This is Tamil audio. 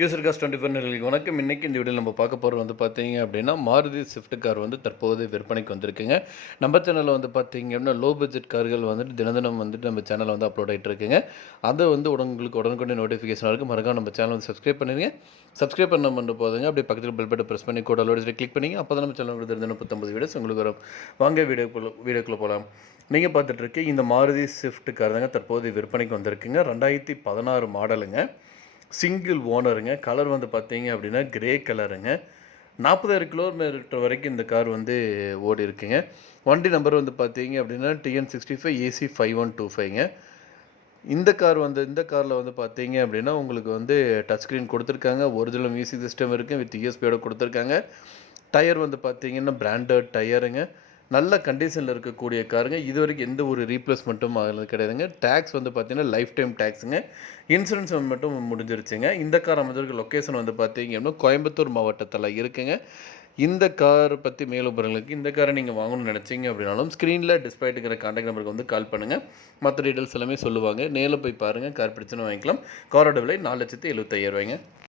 யூசர் காஸ் டுவெண்ட்டி ஃபோர் நேர்களுக்கு வணக்கம். இன்றைக்கி இந்த வீடியோ நம்ம பார்க்க போகிறது வந்து பார்த்தீங்க அப்படின்னா மாருதி ஸ்விஃப்ட் கார் வந்து தற்போது விற்பனைக்கு வந்திருக்குங்க. நம்ம சேனலில் வந்து பார்த்தீங்க அப்படின்னா லோ பட்ஜெட் கார்கள் வந்துட்டு தினம் தினம் வந்துட்டு நம்ம சேனலில் வந்து அப்லோட் ஆகிட்டு இருக்குங்க. அதை வந்து உங்களுக்கு உடனுக்குடனே நோட்டிஃபிகேஷன் இருக்கும். மறக்காம நம்ம சேனல் வந்து சப்ஸ்கிரைப் பண்ணுங்க சப்ஸ்கிரைப் பண்ண பண்ண போதுங்க. அப்படியே பக்கத்தில் பெல் பட்டன் ப்ரெஸ் பண்ணி கூட அலோடி கிளிக் பண்ணிங்க அப்போ தான் நம்ம சேனல் தினம் பத்தொம்பது வீடியோஸ் உங்களுக்கு வரும். வாங்க வீடியோக்குள்ள வீடியோக்குள்ளே போகலாம் நீங்கள் பார்த்துட்டு இந்த மாருதி ஸ்விஃப்ட் கார் தாங்க தற்போது விற்பனைக்கு வந்திருக்குங்க. ரெண்டாயிரத்தி பதினாறு மாடலுங்க சிங்கிள் ஓனருங்க. கலர் வந்து பார்த்தீங்க அப்படின்னா கிரே கலருங்க நாற்பதாயிரம் கிலோமீட்டர் வரைக்கும் இந்த கார் வந்து ஓடி இருக்குங்க. வண்டி நம்பர் வந்து பார்த்தீங்க அப்படின்னா TN sixty five AC five one two ஃபைவ்ங்க இந்த கார் வந்து இந்த காரில் வந்து பார்த்தீங்க அப்படின்னா உங்களுக்கு வந்து டச் ஸ்க்ரீன் கொடுத்துருக்காங்க. ஒரிஜினல் மியூசிக் சிஸ்டம் இருக்குது வித் யூஎஸ்பியோட கொடுத்துருக்காங்க. டயர் வந்து பார்த்தீங்கன்னா பிராண்டட் டயருங்க நல்ல கண்டிஷனில் இருக்கக்கூடிய காருங்க. இது வரைக்கும் எந்த ஒரு ரீப்ளேஸ்மெண்ட்டும் ஆகிறது கிடையாதுங்க. டேக்ஸ் வந்து பார்த்தீங்கன்னா லைஃப் டைம் டேக்ஸுங்க இன்சூரன்ஸ் மட்டும் முடிஞ்சிருச்சுங்க. இந்த கார் அமைஞ்சிருக்க லொக்கேஷன் வந்து பார்த்தீங்கன்னா கோயம்புத்தூர் மாவட்டத்தில் இருக்குங்க. இந்த கார் பற்றி மேலும் இந்த காரை நீங்கள் வாங்கணும்னு நினச்சிங்க அப்படின்னாலும் ஸ்க்ரீனில் டிஸ்பிளே இருக்கிற கான்டாக்ட் நம்பருக்கு வந்து கால் பண்ணுங்கள் மற்ற டீட்டெயில்ஸ் எல்லாமே சொல்லுவாங்க. நேரில் போய் பாருங்கள் கார் பிடிச்சுன்னு வாங்கிக்கலாம். காரோட விலை நாலு லட்சத்து எழுபத்தையாயிரம்